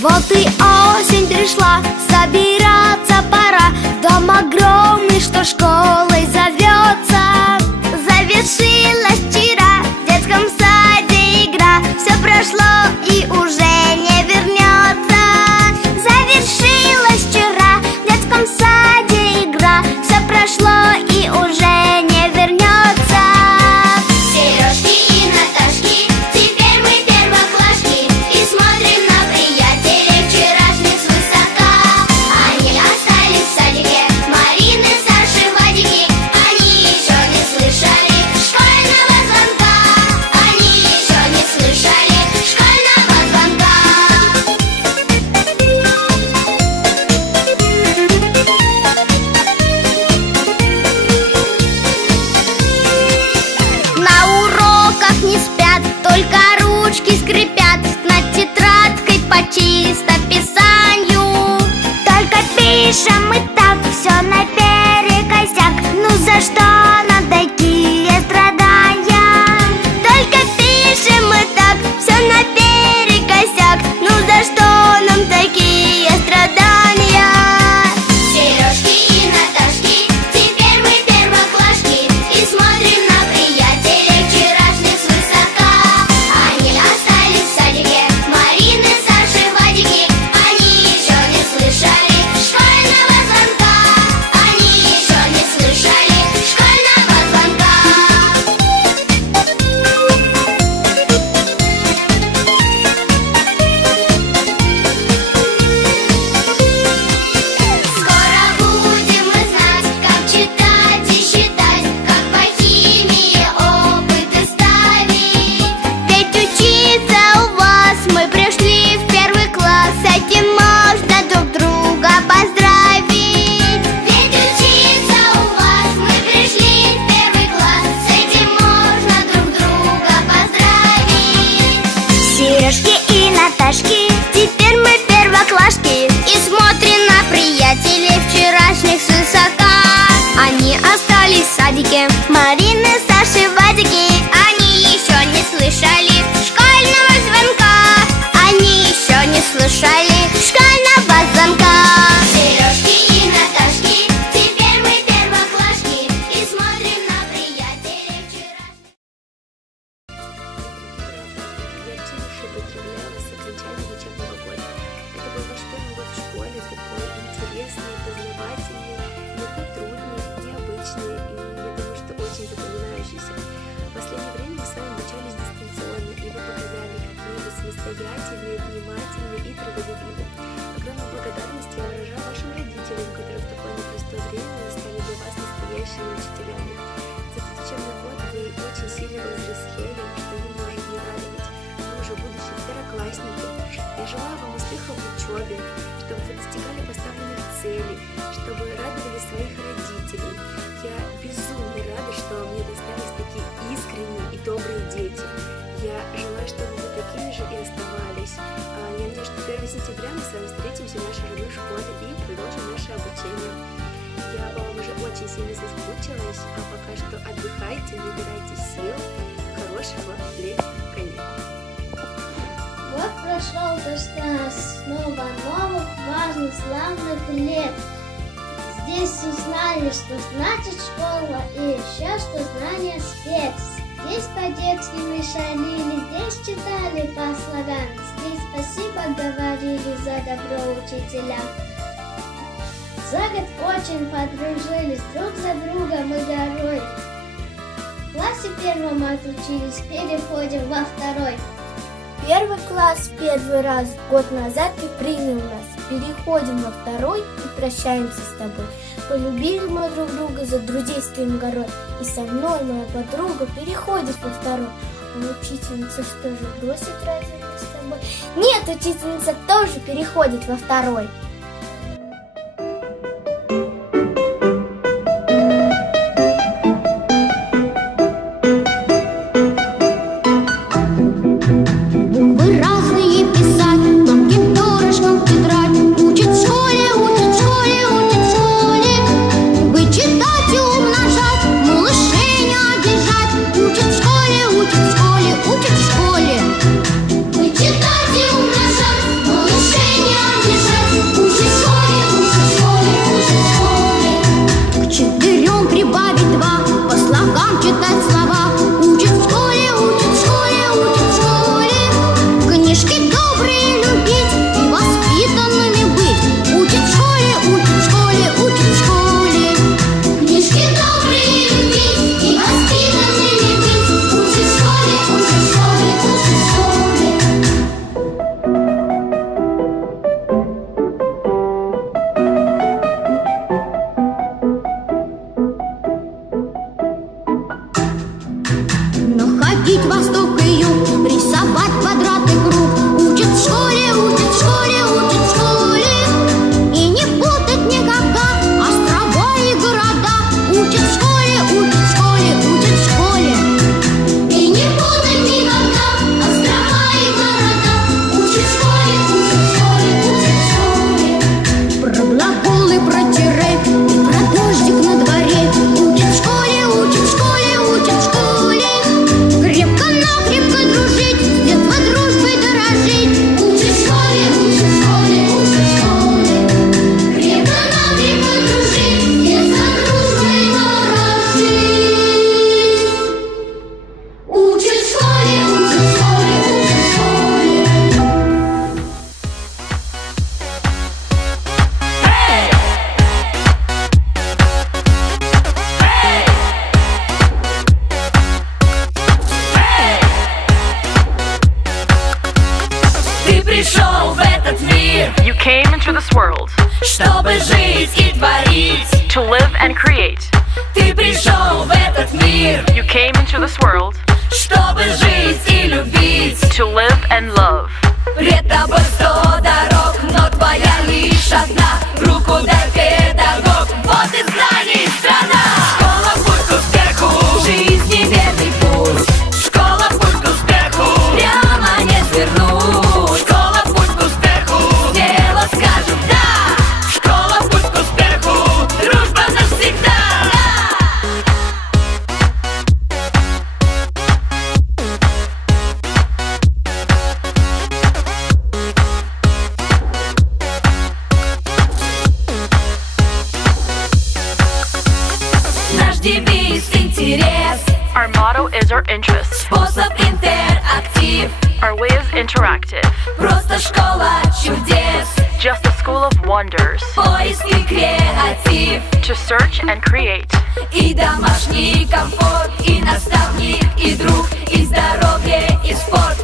Вот и осень пришла, собираться пора. Дом огромный, что школой зовется. Завершилась вчера в детском саде игра. Все прошло и уже не вернется. Завершилась вчера в детском саде игра. Все прошло и уже не вернется. Сережки и Наташки, теперь мы первоклашки и смотрим на приятелей вчерашних свысока. Они остались в садике, Марины, Саши, Вадики. Они еще не слышали школьного звонка. Они еще не слышали школьного звонка. На уроках не спят, только ручки скрипят над тетрадкой по чистописанию. Только пишем мы так, все наперекосяк. Ну за что нам такие страдания? Только пишем мы так, все наперекосяк. Ну за что нам такие страдания? Сережки и Наташки, теперь мы первоклашки и смотрим на приятелей вчерашних свысока. Они остались в садике, Марины, Саши, Вадики. Они еще не слышали школьного звонка. Они еще не слышали школьного звонка. Скоро будем мы знать, как читать и считать, как по химии опыты ставить. Ведь учиться у вас мы пришли в первый класс, с этим можно друг друга поздравить. Ведь учиться у вас мы пришли в первый класс, с этим можно друг друга поздравить. Сережки и Наташки, теперь мы первоклашки и смотрим на приятелей вчерашних свысока. Они остались в садике, Марины, Саши, Вадики. Они еще не слышали школьного звонка. Они еще не слышали школьного звонка. Сережки и Наташки, теперь мы первоклашки и смотрим на приятелей вчерашних. Я от всей души поздравляю вас с окончанием учебного года. Это был ваш первый год в школе, такой интересный, познавательный, такой трудный, необычный и, я думаю, что очень запоминающийся. В последнее время мы с вами обучались дистанционно, и вы показали, какие вы самостоятельные, внимательные и трудолюбивые. Огромную благодарность я выражаю вашим родителям, которые в такое непростое время стали для вас настоящими учителями. За этот учебный год вы очень сильно возрослели, что не может не радовать. Вы уже будущие первоклассники. Я желаю вам успехов в учебе, чтобы вы достигали поставленных целей, чтобы радовали своих родителей. Я безумно рада, что мне достались такие искренние и добрые дети. Я желаю, чтобы вы такими же и оставались. Я надеюсь, что 1 сентября мы с вами встретимся в нашей родной школе и продолжим наше обучение. Я по вам уже очень сильно соскучилась, а пока что отдыхайте, набирайте сил. Хороших вам летних каникул. Вот прошел снова новых важных славных лет. Здесь узнали, что значит школа, и еще что знание спец. Здесь по-детски мы шалили, здесь читали по слогам. Здесь спасибо говорили за добро учителям. За год очень подружились, друг за друга мы горой. В классе первом отучились, переходим во второй. Первый класс первый раз год назад ты принял нас. Переходим во второй и прощаемся с тобой. Полюбили мы друг друга, за друзей стоим горой. И со мной моя подруга переходит во второй. А учительница что же, бросит разве мы с тобой? Нет, учительница тоже переходит во второй. Учат в школе, учат в школе. and create. Ты пришел в этот мир, You came into this world чтобы жить и любить. to live and love. Пред тобой 100 дорог, но твоя лишь одна. Руку дай, педагог, вот и знаний страна. Школа — путь к успеху, в жизни верный путь. Школа — путь к успеху, прямо не свернуть. Школа — путь к успеху, смело скажем да. Школа — путь к успеху, дружба навсегда. Наш девиз — интерес, Our motto is our interest. способ интерактив. Our way is interactive. Просто школа чудес, Just a school of wonders поиск и креатив. to search and create. И домашний комфорт, и наставник, и друг, и здоровье, и спорт.